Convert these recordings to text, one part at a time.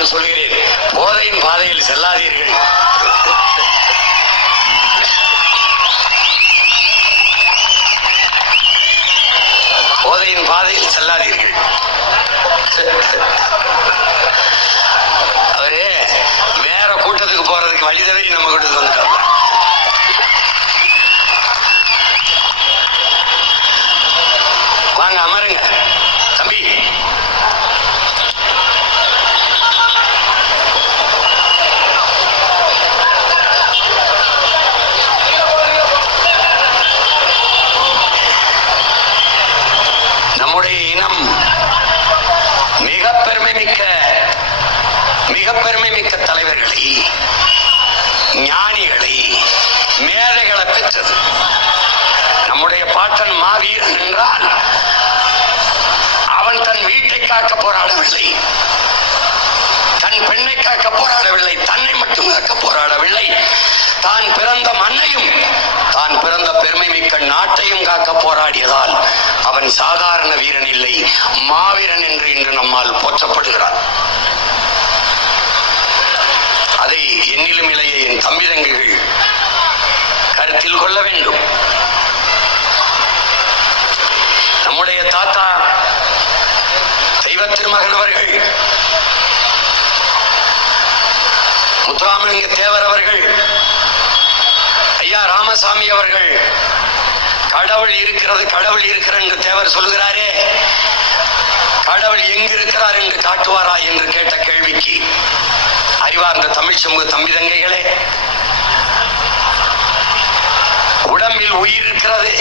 நான் சொல்கிறேன், போதையின் பாதையில் செல்லாதீர்கள். போதையின் பாதையில் செல்லாதீர்கள். அவரு வேற கூட்டத்துக்கு போறதுக்கு வழி தவறி நம்ம கூட்டத்துக்கு வந்துட்டோம். வாங்க அமருங்க தம்பி. நம்முடைய இனம் மிக பெருமை மிக்க தலைவர்களை, ஞானிகளை, மேதைகளை பெற்றது. நம்முடைய பாட்டன் மாவீரன் என்றால் அவன் தன் வீட்டை காக்க போராடவில்லை, தன் பெண்ணை காக்க போராடவில்லை, தன்னை மட்டும் காக்க போராடவில்லை, தான் பிறந்த மண்ணையும் தான் பிறந்த பெருமை மிக்க நாட்டையும் காக்க போராடியதால் அவன் சாதாரண வீரன் இல்லை, மாவீரன் என்று இன்று நம்மால் போற்றப்படுகிறான். அதை என்னிலும் இளைய என் தம்பி தங்கைகள் கருத்தில் கொள்ள வேண்டும். நம்முடைய தாத்தா தெய்வ திருமகன் அவர்கள், முத்துராமலிங்க தேவர் அவர்கள், ஐயா ராமசாமி அவர்கள் கடவுள் இருக்கிறது கடவுள் இருக்கிறது என்று தேவர் சொல்கிறாரே, கடவுள் எங்கு இருக்கிறார் என்று காட்டுவாரா என்று கேட்ட கேள்விக்கு அறிவார்ந்த தமிழ் சமூக தம்பி தங்கைகளே, உடம்பில் உயிர் இருக்கிறது,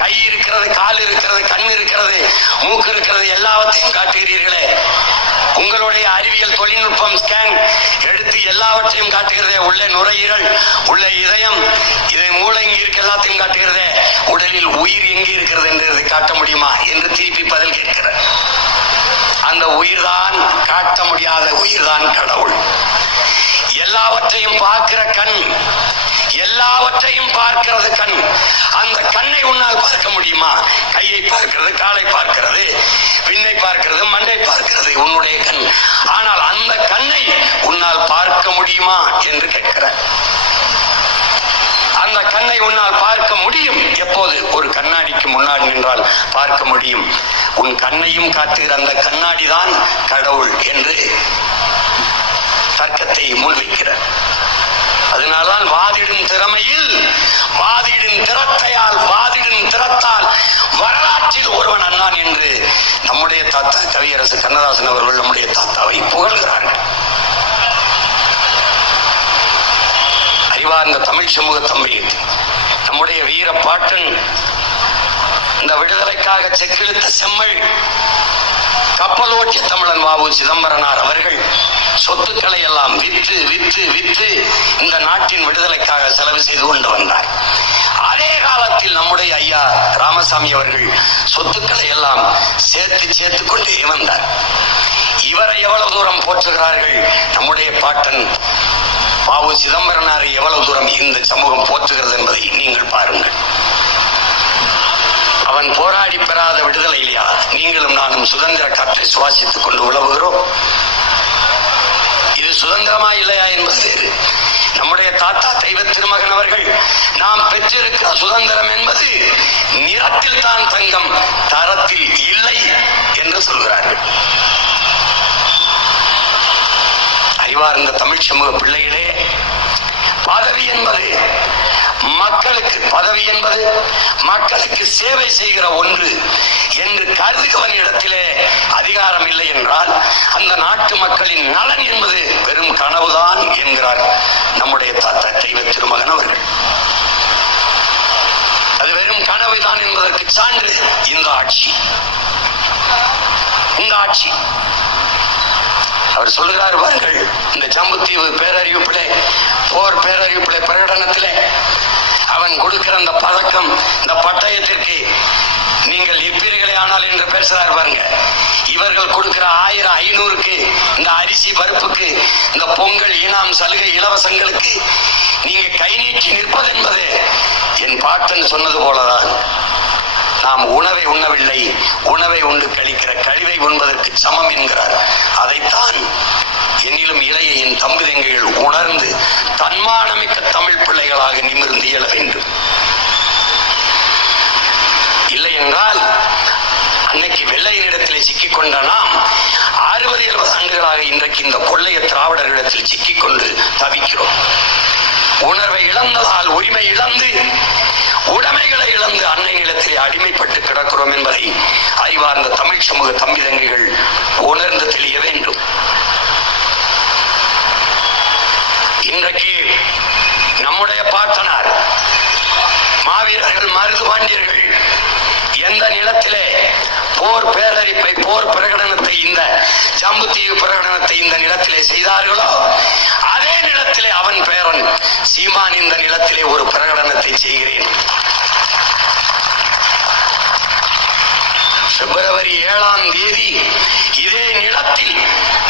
கை இருக்கிறது, கால் இருக்கிறது, கண் இருக்கிறது, மூக்கு இருக்கிறது, எல்லாவற்றையும் காட்டுகிறீர்களே. உங்களுடைய அறிவியல் தொழில்நுட்பம் ஸ்கேன் எடுத்து எல்லாவற்றையும் காட்டுகிறதே. உள்ளே நுரையீரல், உள்ளே இதயம், இதை மூளை இங்கே இருக்க எல்லாத்தையும் காட்டுகிறதே. உடலில் உயிர் எங்கே இருக்கிறது என்று காட்ட முடியுமா என்று திருப்பி பதில் கேட்கிறார். அந்த உயிர்தான் காட்ட முடியாத உயிர்தான் கடவுள். எல்லாவற்றையும் பார்க்கிற கண், எல்லாவற்றையும் பார்க்கிறது கண். அந்த கண்ணை உன்னால் பார்க்க முடியுமா? கையை பார்க்கிறது, காலை பார்க்கிறது, விண்ணை பார்க்கிறது, மண்டை பார்க்கிறது உன்னுடைய கண். ஆனால் அந்த கண்ணை உன்னால் பார்க்க முடியுமா என்று கேட்கிற. அந்த கண்ணை உன்னால் பார்க்க முடியும். எப்போது? ஒரு கண்ணாடிக்கு முன்னாடி நின்றால் பார்க்க முடியும். உன் கண்ணையும் காட்டுகிற அந்த கண்ணாடி தான் கடவுள் என்று தர்க்கத்தை முன்வைக்கிறார். அதனால்தான் வாதிடும் திறமையில், வாதிடும் திறத்தையால், வாதிடும் திறத்தால் வரலாற்றில் ஒருவன் அண்ணான் என்று நம்முடைய தாத்தா கவியரசு கண்ணதாசன் அவர்கள் நம்முடைய தாத்தாவை புகழ்கிறார்கள். அறிவார்ந்த தமிழ் சமூக தம்பி, நம்முடைய வீர பாட்டன் இந்த விடுதலைக்காக செக்கிழுத்த செம்மல் கப்பலோட்டிய தமிழன் வ.உ. சிதம்பரனார் அவர்கள் சொத்துக்களை எல்லாம் விற்று விற்று விற்று இந்த நாட்டின் விடுதலைக்காக செலவு செய்து கொண்டு வந்தார். அதே காலத்தில் நம்முடைய ஐயா ராமசாமி அவர்கள் சொத்துக்களை எல்லாம் சேர்த்து கொண்டே வந்தார். இவரை எவ்வளவு தூரம் போற்றுகிறார்கள் நம்முடைய பாட்டன் வ.உ. சிதம்பரனாரை எவ்வளவு தூரம் இந்த சமூகம் போற்றுகிறது என்பதை நீங்கள் பாருங்கள். அவன் போராடி பெறாத விடுதலை இல்லையா? நீங்களும் நானும் சுதந்திர காற்றை சுவாசித்துக் கொண்டு உழவுகிறோம். இது சுதந்திரமா இல்லையா என்பது நம்முடைய தாத்தா தெய்வ திருமகன் அவர்கள் நாம் பெற்றிருக்கிற சுதந்திரம் என்பது நிறத்தில் தான் தங்கம், தரத்தில் இல்லை என்று சொல்கிறார்கள். அறிவார்ந்த தமிழ் சமூக பிள்ளைகளே, பதவி என்பது மக்களுக்கு சேவை செய்கிற ஒன்று என்று கருதுகிறவனிடத்திலே அதிகாரம் இல்லை என்றால் அந்த நாட்டு மக்களின் நலன் என்பது பெரும் கனவுதான் என்கிறார் நம்முடைய தாத்தா தெய்வ திருமகன் அவர்கள். அது வெறும் கனவுதான் என்பதற்கு சான்று இந்த ஆட்சி. அவர் சொல்லுகிறார் பாருங்கள், இந்த ஜம்புத்தீவு பேரறிவிப்பிலே, போர் பேரறிவிப்பிலே பிரகடனத்திலே அவன் கொடுக்கிற அந்த பதக்கம், இந்த பட்டயத்திற்கு நீங்கள் நிற்பீர்களே ஆனால் என்று பேசுறார் பாருங்க. இவர்கள் கொடுக்கிற 1000 500க்கு, இந்த அரிசி பருப்புக்கு, இந்த பொங்கல் இனாம் சலுகை இலவசங்களுக்கு நீங்க கை நீட்டி நிற்பது என்பது என் பாட்டன் சொன்னது போலதான். நாம் உணவை உண்ணவில்லை, உணவை உண்டு கழிக்கிற கழிவை உண்பதற்கு சமம் என்கிறார். அதைத்தான் என்னிலும் இளைய என் தம்பிதங்கைகள் உணர்ந்து தன்மானமிக்க தமிழ் பிள்ளைகளாக நிமிர்ந்து இயல வேண்டும். இல்லை என்றால் அன்னைக்கு வெள்ளையனிடத்திலே சிக்கிக்கொண்ட நாம் 60-70 ஆண்டுகளாக இன்றைக்கு இந்த கொள்ளைய திராவிடர்களிடத்தில் சிக்கிக்கொண்டு தவிக்கிறோம். உணர்வை இழந்ததால் உரிமை இழந்து, உடைமைகளை இழந்து அன்னை நிலத்திலே அடிமைப்பட்டு கிடக்கிறோம் என்பதை அறிவார்ந்த தமிழ் சமூக தம்பிதங்கைகள் உணர்ந்து தெளிய வேண்டும். இன்றைக்கு நம்முடைய பாட்டனார் மாவீரர்கள் மருதுபாண்டியர்கள் எந்த நிலத்திலே போர் பேரறிப்பை, போர் பிரகடனத்தை, இந்த ஜம்புத்தீவு பிரகடனத்தை இந்த நிலத்திலே செய்தார்களோ அதே நிலத்திலே அவன் பேரன் சீமான் இந்த நிலத்திலே ஒரு பிரகடனத்தை செய்கிறேன். பிப்ரவரி 7ஆம் தேதி இதே நிலத்தில்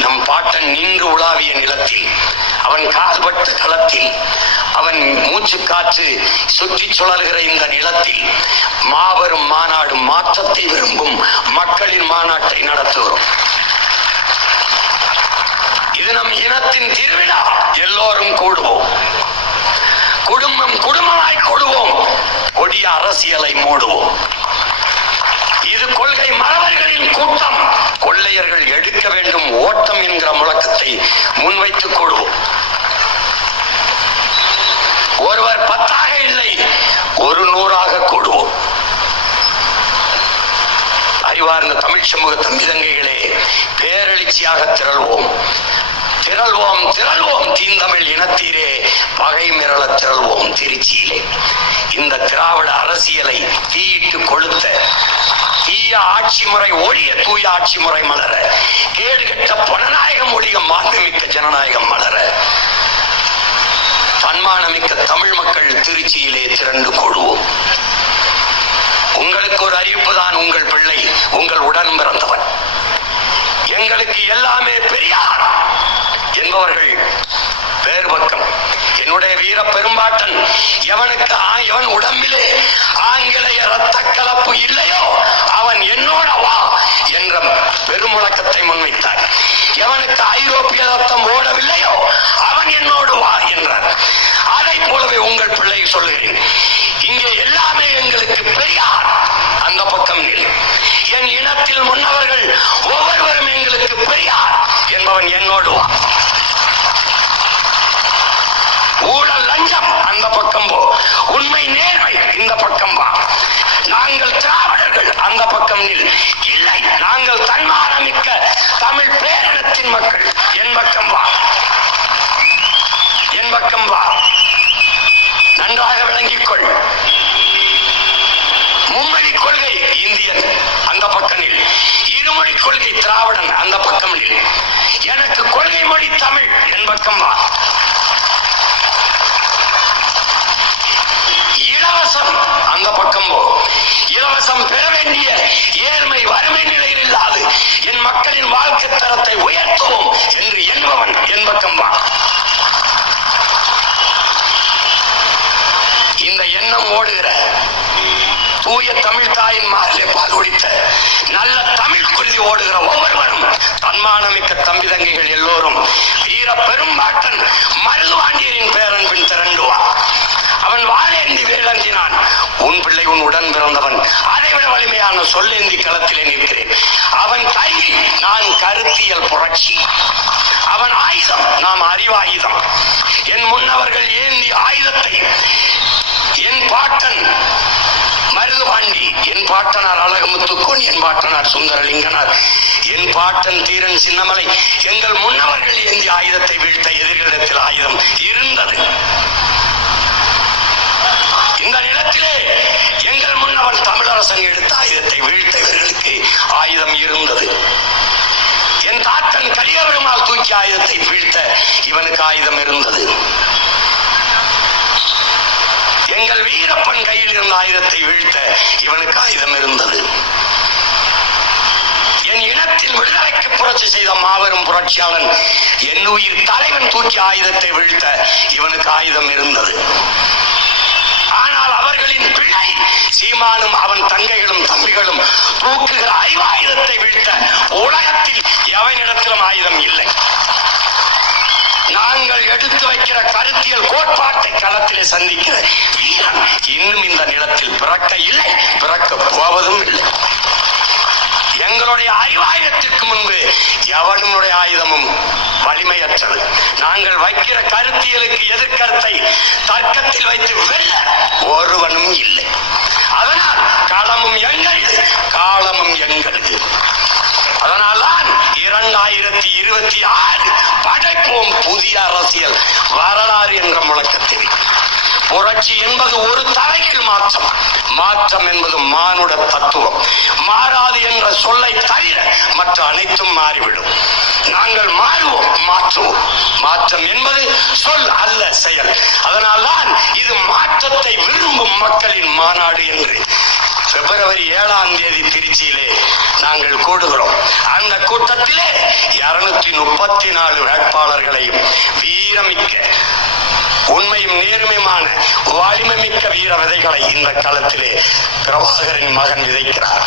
நம் பாட்டன் நின்று உலாவிய நிலத்தில், அவன் கால்பட்ட களத்தில், அவன் மூச்சு காற்று சுற்றி சுழல்கிற இந்த நிலத்தில் மாபெரும் மாநாடு, மாற்றத்தை விரும்பும் மக்களின் மாநாட்டை நடத்துகிறோம். இது நம் இனத்தின் திருவிழா. எல்லோரும் கூடுவோம், குடும்பம் குடும்பமாய் கூடுவோம், கொடிய அரசியலை மூடுவோம். இது கொள்கை மறவர்களின் கூட்டம். கொள்ளையர்கள் எடுக்க வேண்டும் ஓட்டம் என்கிற முழக்கத்தை முன்வைத்து கூடுவோம். ஒருவர் 10ஆக இல்லை, 100ஆக கூடுவோம். அறிவார்ந்த தமிழ் சமூக தம்பிதங்கைகளே, பேரெழுச்சியாக திரள்வோம், திரள்வோம், திரள்வோம். தீந்தமிழ் இனத்தீரே பகை மிரள திரள்வோம் திருச்சியிலே. இந்த திராவிட அரசியலை தீயிட்டு கொளுத்த, தீய ஆட்சி முறை ஒழிய தூய ஆட்சி முறை மலர, கேடுகட்ட பணநாயகம் ஒழிய மாண்புமிக்க ஜனநாயகம் மலர, தன்மானமிக்க தமிழ் மக்கள் திருச்சியிலே திரண்டு கூடுவோம். உங்களுக்கு ஒரு அறிவிப்பு தான். உங்கள் பிள்ளை, உங்கள் உடன் பிறந்தவன், எங்களுக்கு எல்லாமே பெரியார் என்பவர்கள் வேறு பக்கம். என்னுடைய வீர பெரும்பாட்டன் எவன் உடம்பிலே ஆங்கிலேய இரத்த கலப்பு இல்லையோ அவன் என்னோட வா என்ற பெருமுழக்கத்தை முன்வைத்தார். எவனுக்கு ஐரோப்பிய ரத்தம் ஓடவில்லையோ அவன் என்னோடு வா என்றார். அதை போலவே உங்கள் பிள்ளை சொல்லுகிறேன், இங்கே எல்லாமே எங்களுக்கு பெரியார். அந்த பக்கம் என் இனத்தில் முன்னவர்கள் ஒவ்வொருவரும் எங்களுக்கு பெரியார் என்பவன் என்னோடு வா. ஊழல் லஞ்சம் அந்த பக்கம் போ, உண்மை நேர்மை இந்த பக்கம் வா. நாங்கள் திராவிடர்கள் அந்த பக்கம் இல்லை, நாங்கள் தன்மானமிக்க தமிழ் பேரினத்தின் மக்கள் என் பக்கம் வா, என் பக்கம் வா. நன்றாக விளங்கிக் கொள். மும்மொழி கொள்கை இந்தியன் அந்த பக்கம், இருமொழி கொள்கை திராவிடன் அந்த பக்கம், எனக்கு கொள்கை மொழி தமிழ் என் பக்கம் வா. இலவசம் அந்த பக்கம் போ. இலவசம் பெற வேண்டிய ஏழ்மை வறுமை நிலையில் இல்லாது என் மக்களின் வாழ்க்கை தரத்தை உயர்த்துவோம் என்று எண்பவன் என் பக்கம் வா. இந்த எண்ணம் ஓடுகிற தூய தமிழ் தாயின் மாறிலே பால் குடித்த நல்ல தமிழ் குருதி ஓடுகிற ஒவ்வொருவரும் தன்மானமிக்க தம்பிதங்கைகள் எல்லோரும் வீர பெரும்பாட்டன் மருதுபாண்டியரின் பேரன்பின் திரண்டுவா. அவன் வாழேந்தி வேலந்தினான், உன் பிள்ளை உன் உடன் பிறந்தவன், அதைவிட வலிமையான சொல்லேந்தி களத்திலே நிற்கிறேன். அவன் கையில் நான் கருத்தியல் புரட்சி, அவன் ஆயுதம் நாம் அறிவாயுதம். என் முன்னவர்கள் ஏந்தி ஆயுதத்தை என் பாட்டன் மருதுபாண்டி, என் பாட்டனார் அழகுமுத்துக்கோன், என் பாட்டனார் சுந்தரலிங்கனார், என் பாட்டன் தீரன் சின்னமலை, எங்கள் முன்னவர்கள் ஏந்தி ஆயுதத்தை வீழ்த்த எதிர்களிடத்தில் ஆயுதம் இருந்தது. இந்த நிலத்திலே எங்கள் முன்னவன் தமிழரசன் எடுத்த ஆயுதத்தை வீழ்த்த இவர்களுக்கு ஆயுதம் இருந்தது. என் தாத்தன் கலியபெருமாள் தூக்கி ஆயுதத்தை வீழ்த்த இவனுக்கு ஆயுதம் இருந்தது. எங்கள் வீரப்பன் கையில் இருந்த ஆயுதத்தை வீழ்த்த இவனுக்கு ஆயுதம் இருந்தது. என் இனத்தின் விடுதலைக்கு புரட்சி செய்த மாபெரும் புரட்சியாளன் என் உயிர் தலைவன் தூக்கி ஆயுதத்தை வீழ்த்த இவனுக்கு ஆயுதம் இருந்தது. ஆனால் அவர்களின் பிள்ளை சீமானும் அவன் தங்கைகளும் தம்பிகளும் தூக்குகிற ஐவாயுதத்தை வீழ்த்த உலகத்தில் எவனிடத்திலும் ஆயுதம் இல்லை. நாங்கள் எடுத்து வைக்கிற கருத்தியல் கோட்பாட்டை களத்திலே சந்திக்கிற வீரன் இன்னும் இந்த நிலத்தில் பிறக்க இல்லை, பிறக்க போவதும் இல்லை. எங்களுடைய ஐவாயுதத்திற்கு முன்பு எவனுடைய ஆயுதமும் வலிமையற்றது. நாங்கள் வைக்கிற கருத்தியலுக்கு எதிர்கருத்தை தர்க்கத்தில் வைத்து வெல்ல ஒருவனும் இல்லை. அதனால் களமும் எங்களது, காலமும் எங்களது. அதனால்தான் 2026 படைப்போம் புதிய அரசியல் வரலாறு என்ற முழக்கத்தில் புரட்சி என்பது ஒரு தலைகீழ் மாற்றம், மாற்றம் என்பது மானுட தத்துவம். மாறாது என்ற சொல்லை தவிர மற்ற அனைத்தும் மாறிவிடும். நாங்கள் மாறுவோம், மாற்றுவோம். மாற்றம் என்பது சொல் அல்ல, செயல். அதனால்தான் இது மாற்றத்தை விரும்பும் மக்களின் மாநாடு என்று பிப்ரவரி 7ஆம் தேதி திருச்சியிலே நாங்கள் கூடுகிறோம். அந்த கூட்டத்திலே 234 வேட்பாளர்களையும் வீரமிக்க, உண்மையும் நேர்மையுமான, வலிமை மிக்க வீர விதைகளை இந்த களத்திலே பிரபாகரின் மகன் விதைக்கிறார்.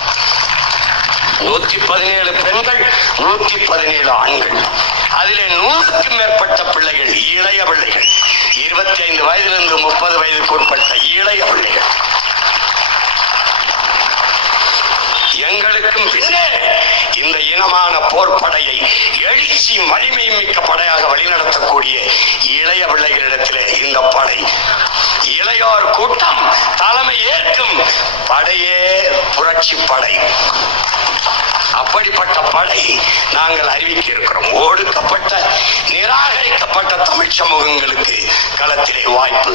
117 பெண்கள், 117 ஆண்கள். அதிலே 100க்கும் மேற்பட்ட பிள்ளைகள், இளைய பிள்ளைகள், 25 வயதிலிருந்து 30 வயதுக்கு உட்பட்ட இளைய பிள்ளைகள். எங்களுக்கும் பின்னே இந்த இனமான போர்ப்படையை எழுச்சி வலிமை மிக்க படையாக வழிநடத்தக்கூடிய இளைய பிள்ளைகளிடத்திலே இந்த படை, இளையோர் கூட்டம் தலைமை ஏற்கும் படையே புரட்சி படை. அப்படிப்பட்ட படை நாங்கள் அறிவிக்க இருக்கிறோம். ஒடுக்கப்பட்ட, நிராகரிக்கப்பட்ட தமிழ் சமூகங்களுக்கு களத்திலே வாய்ப்பு.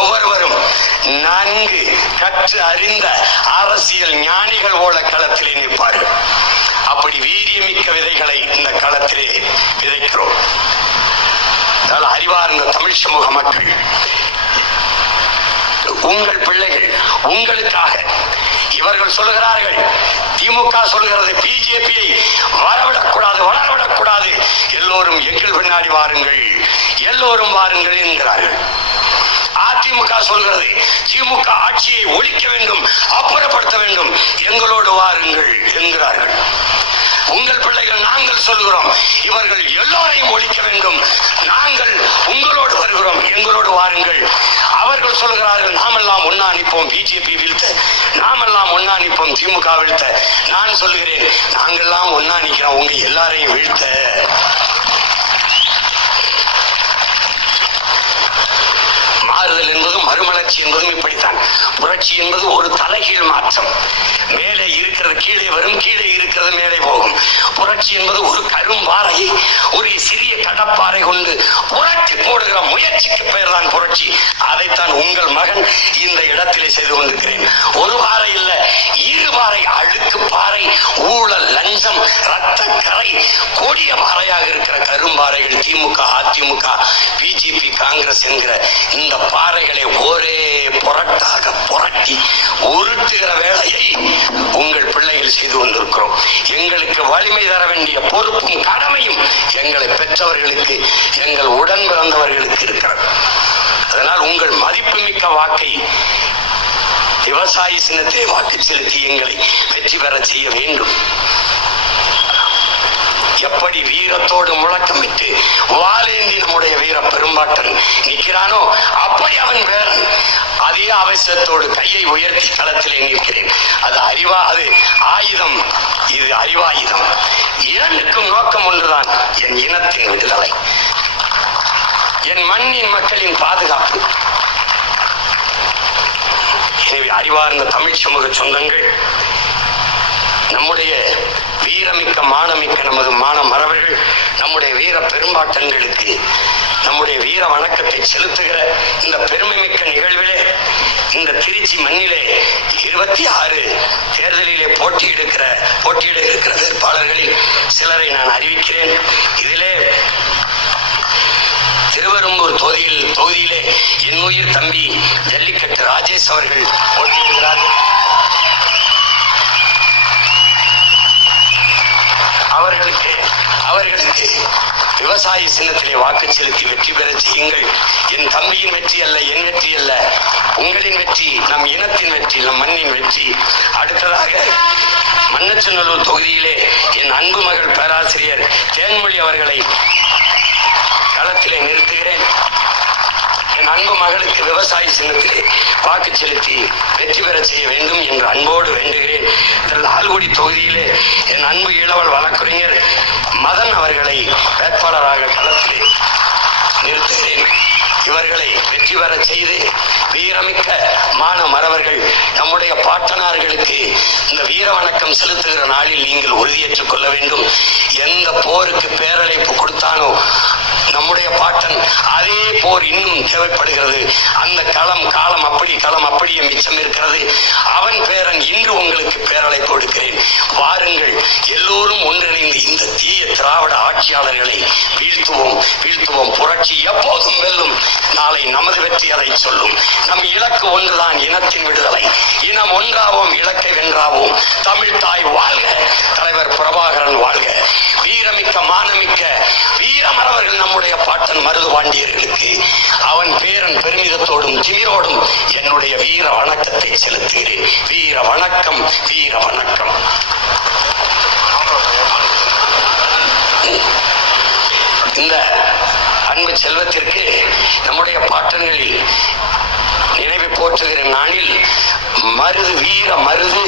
ஒவ்வொருவரும் நன்கு கற்று அறிந்த அரசியல் ஞானிகள் போல களத்திலே நிற்பார்கள். அப்படி வீரியமிக்க விதைகளை இந்த களத்திலே விதைக்கிறோம். அறிவார்ந்த தமிழ் சமூக மக்கள், உங்கள் பிள்ளைகள் உங்களுக்காக. இவர்கள் சொல்லுகிறார்கள், திமுக சொல்கிறது பிஜேபியை வரவிடக்கூடாது, வளரவிடக்கூடாது, எல்லோரும் எங்கள் பின்னாடி வாருங்கள், எல்லோரும் வாருங்கள் என்கிறார்கள். அதிமுக சொல்கிறது திமுக ஆட்சியை ஒழிக்க வேண்டும், அப்புறப்படுத்த வேண்டும், எங்களோடு வாருங்கள் என்கிறார்கள். உங்கள் பிள்ளைகள் நாங்கள் சொல்கிறோம், இவர்கள் எல்லோரையும் ஒழிக்க வேண்டும், நாங்கள் உங்களோடு வருகிறோம், எங்களோடு வாருங்கள். அவர்கள் சொல்கிறார்கள் நாமெல்லாம் ஒன்னா நிற்போம் பிஜேபி வீழ்த்த, நாமெல்லாம் ஒன்னா நிற்போம் திமுக வீழ்த்த. நான் சொல்கிறேன், நாங்கெல்லாம் ஒன்னா நிற்கிறோம் உங்க எல்லாரையும் வீழ்த்த. மாறுதல் என்பதும் மறுமலர்ச்சி என்பதும் இப்படித்தான். புரட்சி என்பது ஒரு தலைகீழ் மாற்றம். மேலே இருக்கிறது கீழே வரும், கீழே இருக்கிறது மேலே போகும். புரட்சி என்பது ஒரு கரும்பாறையை ஒரு சிறிய கடப்பாறை கொண்டு புரட்சி போடுகிற முயற்சிக்கு பெயர் தான் புரட்சி. அதைத்தான் உங்கள் மகன் இந்த இடத்திலே செய்து கொண்டிருக்கிறேன். ஒரு பாறை இல்ல, 2 பாறை. அழுக்கு பாறை, ஊழல், லஞ்சம், ரத்த கரை, கொடிய பாறையாக இருக்கிற கரும்பாறைகள் திமுக, அதிமுக, பிஜேபி, காங்கிரஸ் என்கிற இந்த பாறைகளை ஒரே புரட்டாக புரட்டி உருட்டுகிற வேலையை உங்கள் பிள்ளைகள் செய்து கொண்டிருக்கிறோம். எங்களுக்கு வலிமை தர வேண்டிய பொறுப்பும் கடமையும் எங்களை பெற்றவர்களுக்கு, எங்கள் உடன் பிறந்தவர்களுக்கு இருக்கிறது. அதனால் உங்கள் மதிப்புமிக்க வாக்கை, விவசாயி சின்னத்தை வாக்கு செலுத்தி எங்களை வெற்றி பெற செய்ய வேண்டும். எப்படி வீரத்தோடு முழக்கமிட்டு வாலேந்தி நம்முடைய வீர பெரும்பாட்டன் நிற்கிறானோ அப்படி அவன் வேறன். அதே அவசியத்தோடு கையை உயர்த்தி களத்திலே நிற்கிறேன். அது அது ஆயுதம், இது அறிவாயுதம். இரண்டுக்கும் நோக்கம் ஒன்றுதான், என் இனத்தின் விடுதலை, என் மண்ணின் மக்களின் பாதுகாப்பு. எனவே அறிவார்ந்த தமிழ் சமூக சொந்தங்கள், நம்முடைய வீரமிக்க மானமிக்க நமது மான மறவர்கள், நம்முடைய வீர பெரும்பாட்டங்களுக்கு நம்முடைய வீர வணக்கத்தை செலுத்துகிற இந்த பெருமைமிக்க நிகழ்விலே, இந்த திருச்சி மண்ணிலே 26 தேர்தலிலே போட்டியிட இருக்கிற வேட்பாளர்களில் சிலரை நான் அறிவிக்கிறேன். இதிலே திருவெரும்பூர் தொகுதியிலே என் உயிர் தம்பி ஜல்லிக்கட்டு ராஜேஷ் அவர்கள் போட்டியிடுகிறார்கள். அவர்களுக்கு விவசாய சின்னத்திலே வாக்கு செலுத்தி வெற்றி பெற செய்யுங்கள். என் தம்பியின் வெற்றி அல்ல, என் வெற்றி அல்ல, உங்களின் வெற்றி, நம் இனத்தின் வெற்றி, நம் மண்ணின் வெற்றி. அடுத்ததாக மண்ணச்சநல்லூர் தொகுதியிலே என் அன்பு மகள் பேராசிரியர் தேன்மொழி அவர்களை களத்திலே நிறுத்துகிறேன். என் அன்பு மகளுக்கு விவசாய சின்னத்திலே வாக்கு செலுத்தி வெற்றி பெற செய்ய வேண்டும் என்று அன்போடு வேண்டுகிறேன். லால்குடி தொகுதியிலே என் அன்பு இளவல் வழக்கறிஞர் மதன் அவர்களை வேட்பாளராக களத்திலே நிறுத்துகிறேன். இவர்களை வெற்றி பெற செய்து வீரமிக்க மான மறவர்கள் நம்முடைய பாட்டனார்களுக்கு இந்த வீர வணக்கம் செலுத்துகிற நாளில் நீங்கள் உறுதியேற்றுக் கொள்ள வேண்டும். எந்த போருக்கு பேரழைப்பு கொடுத்தானோ நம்முடைய பாட்டன், அதே போர் இன்னும் தேவைப்படுகிறது. அந்த களம் அப்படியே மிச்சம் இருக்கிறது. அவன் பேரன் இன்று உங்களுக்கு பேரழைப்பு கொடுக்கிறேன். வாருங்கள், எல்லோரும் ஒன்றிணைந்து இந்த தீய திராவிட ஆட்சியாளர்களை வீழ்த்துவோம். புரட்சி எப்போதும் வெல்லும். நாளை நமது வெற்றி அதை சொல்லும். நம் இலக்கு ஒன்றுதான், இனத்தின் விடுதலை. இனம் ஒன்றாவோம், இலக்கை வென்றாவோம். தமிழ் தாய் வாழ்க, தலைவர் பிரபாகரன் வாழ்க. வீரமிக்க மானமிக்க வீரமரவர்கள் நம்முடைய பாட்டன் மருதுபாண்டியர்களுக்கு அவன் பேரன் பெருமிதத்தோடும் திமிரோடும் என்னுடைய வீர வணக்கத்தை செலுத்துகிறேன். வீர வணக்கம், வீர வணக்கம். இந்த அன்பு செல்வத்திற்கு நம்முடைய பாட்டன்களில் நினைவு போற்றுகிற நாளில் வீர மருது